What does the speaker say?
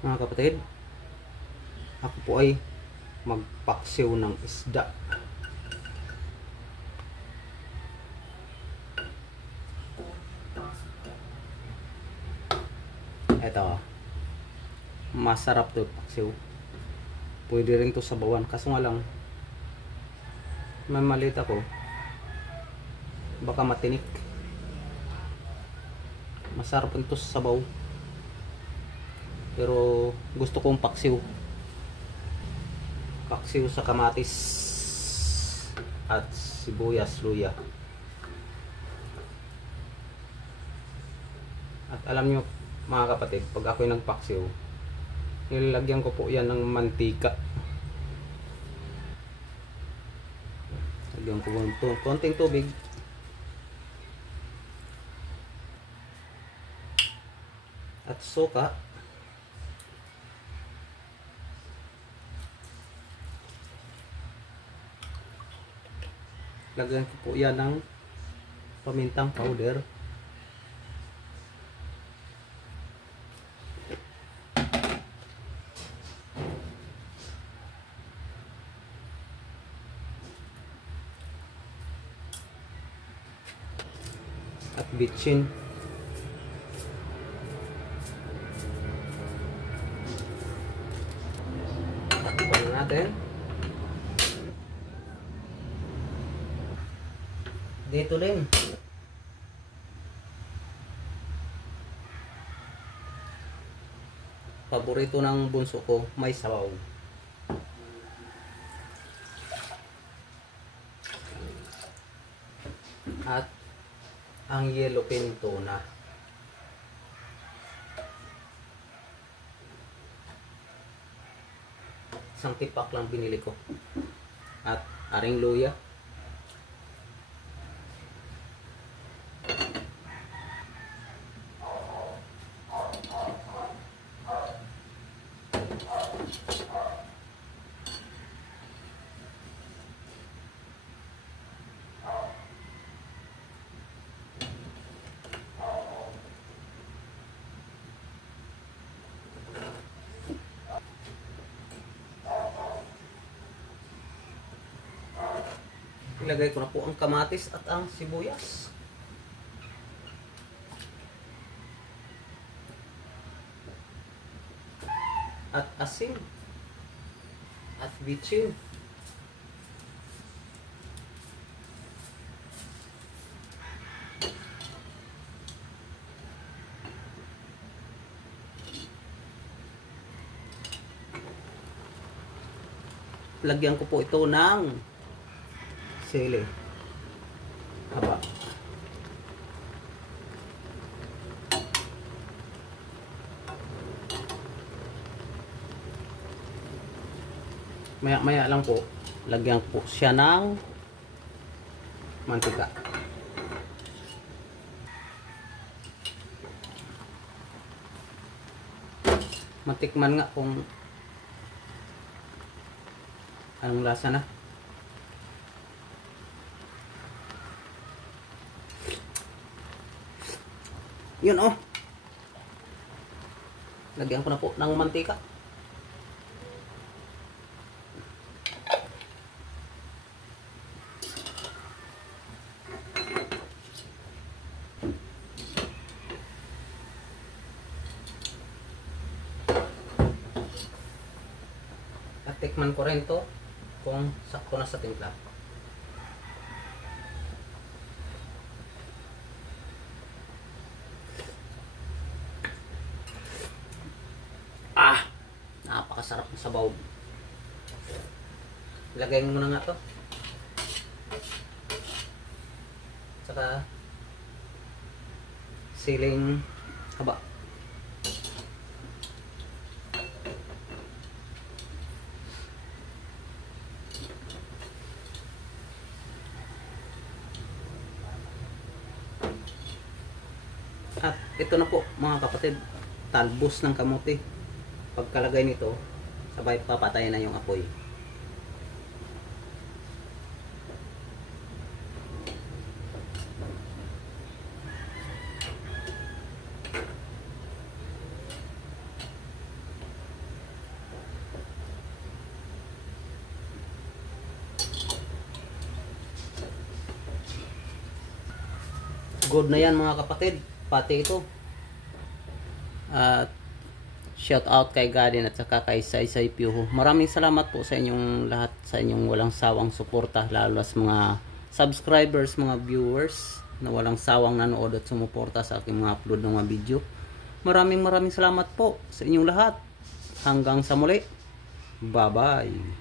Mga kapatid, ako po ay magpaksiw ng isda. Eto, masarap to paksiw. Pwede rin to sabawan, kaso nga lang may maliit ako, baka matinik. Masarap ito sa sabaw, pero gusto kong paksiw sa kamatis at sibuyas, luya. At alam nyo mga kapatid, pag ako'y nagpaksiw, nilalagyan ko po yan ng mantika. Lagyan ko konting tubig. At suka. Lagyan ko po yan ng pamintang powder. At bitchin. Takpan natin. Dito din. Paborito ng bunso ko, may sabaw. At ang yellowfin tuna. Isang tipak lang binili ko. At aring luya. Ilagay ko na po ang kamatis at ang sibuyas. At asin. At bitchin. Lagyan ko po ito ng sili. Haba. Maya-maya lang po, lagyan po siya ng mantika. Matikman nga kung anong lasa na. Yun oh. Lagyan ko na po ng mantika. At tikman ko rin to kung sakto na sa timpla. Napakasarap ng sabaw. Lagay mo na nga to. Saka siling haba. At ito na po mga kapatid, talbos ng kamote. Pagkalagay nito, sabay papatayin na yung apoy. good na yan mga kapatid, pati ito. At shout out kay Gadin at saka kay Saysay Piuho. Maraming salamat po sa inyong lahat, sa inyong walang sawang suporta, lalo sa mga subscribers, mga viewers na walang sawang nanood at sumuporta sa aking mga upload ng mga video. Maraming salamat po sa inyong lahat. Hanggang sa muli. Bye-bye.